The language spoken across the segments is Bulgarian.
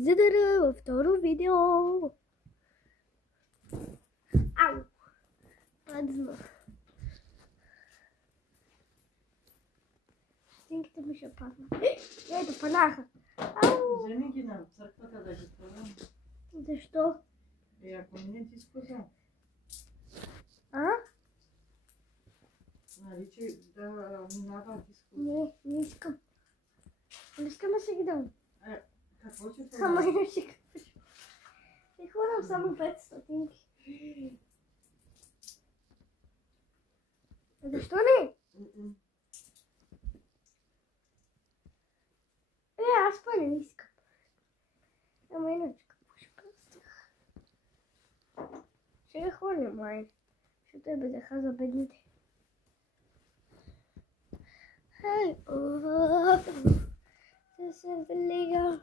Задара във второ видео. Ау! Падна. Стинките ми ще паднат. Ето, паднаха. Ау! Вземи ги на църквата да ги сложим. Защо? Ако не ти сказал. А? Нали, че да минава диско. Не искам. Не искам да се ги дам. Какво ще това? Ама иначе какво ще? Ще хванам само 5 стотинки. Защо не? Аз па не искам. Ама иначе какво ще правя? Ще я хваля, май. Ще тебе деха за бедните. Хей, се влия.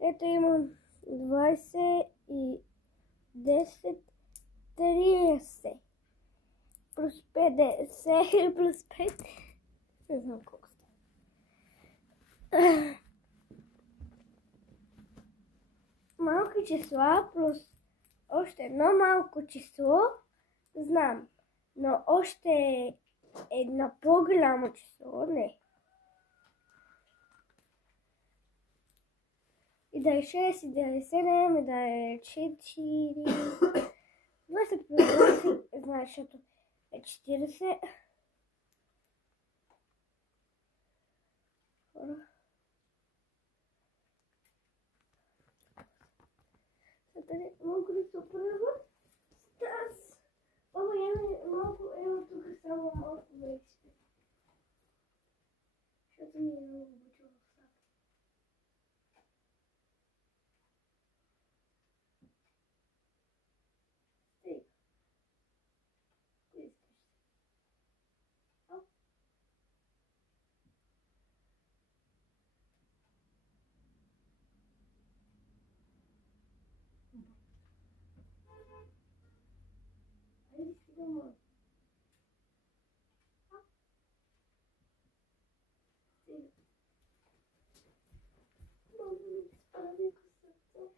Ето имам 20 и 10, 30. Плюс 50, плюс 5. Не знам колко става. Малки числа плюс още едно малко число знам. Но още едно по-голямо число не. И да е 6, и да е 7, и да е 4. 20 плюс 20, знаеш, защото е 40. Малко да се оправя. Стас! Ама малко, ево тук само малко вече. Защото ми е много обичал в сад. Стига. Искаш се. Оп. Айде стига малко. Стига. Много ми се справи косата.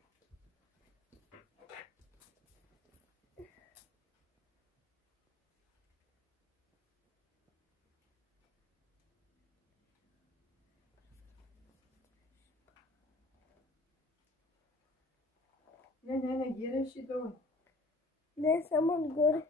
Не, ги реши долу. Не, само отгоре.